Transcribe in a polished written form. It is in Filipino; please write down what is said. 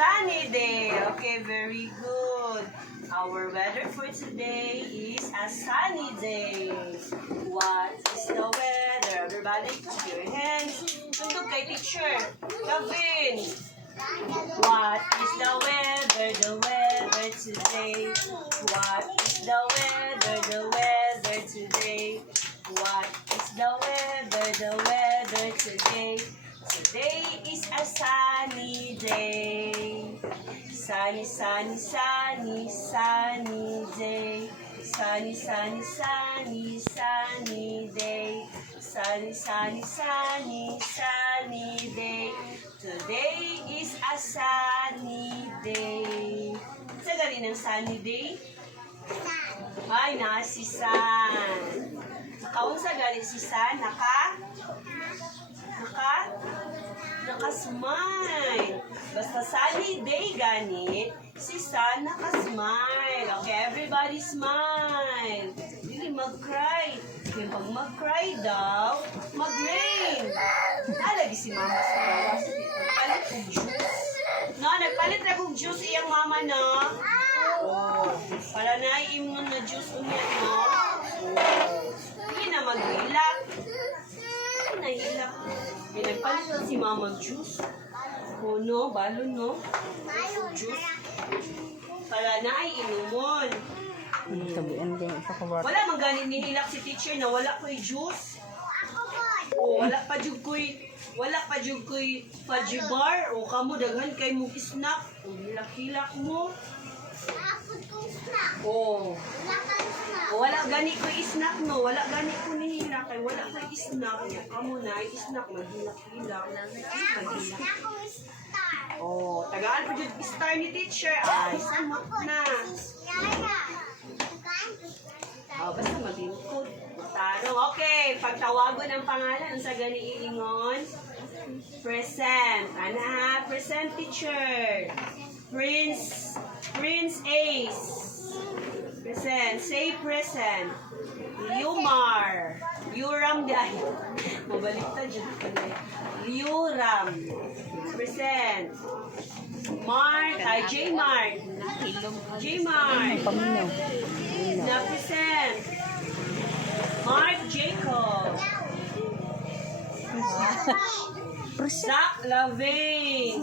sunny day. Okay, very good. Our weather for today is a sunny day. What is the weather? Everybody, put your hands. Tundog kay teacher. Gavin. What is the weather? The weather today. What is the weather? The weather today. What is the weather? The weather today. Today is a sunny day. Sunny, sunny, sunny, sunny day. Sunny, sunny, sunny, sunny day. Sunny, sunny, sunny, sunny day. Today is a sunny day. Sa galing ng sunny day? Ay, si San. Kaun sa galing si San? Naka-smile. Basta sunny day ganit, si San naka-smile. Okay, everybody smile. Dili mag-cry. Kaya pag mag-cry daw, mag-rain. Alagi si mama sa gawas. Nagpalit kong juice. No, nagpalit na kong juice iyang mama na. Oh, para na iimnon na juice umiyak, no? Hindi na mag-hilak. Nahilak. Nagpalit na si mama juice. Oh, no? Balon, no? Juice. Para na ay inumon. Sabihan din isa ko ba? Wala man ganin nihilak si teacher na wala ko'y juice. O wala pa jud ko'y pajibar o kamo daghan kay mong snack. O hilak-hilak mo. O wala gani ko'y snack no. Wala gani ko nihilak kay wala ko'y snack. Kamo na ay snack maghilak-hilak. O tagaan pa jud star ni teacher. Ay samot na. Oh, basta maglingkod. Tanong. Okay, pagtawagon ang pangalan sa gani iingon. Present. Ano ha? Present teacher. Prince Ace. Present. Say present. Liumar. Liuram dahil. Mabaliktad dyan. Liuram. Present. Mark. J. Mark. J. Mark. Paminaw. Na-present. Mark Jacob. Zach Laving.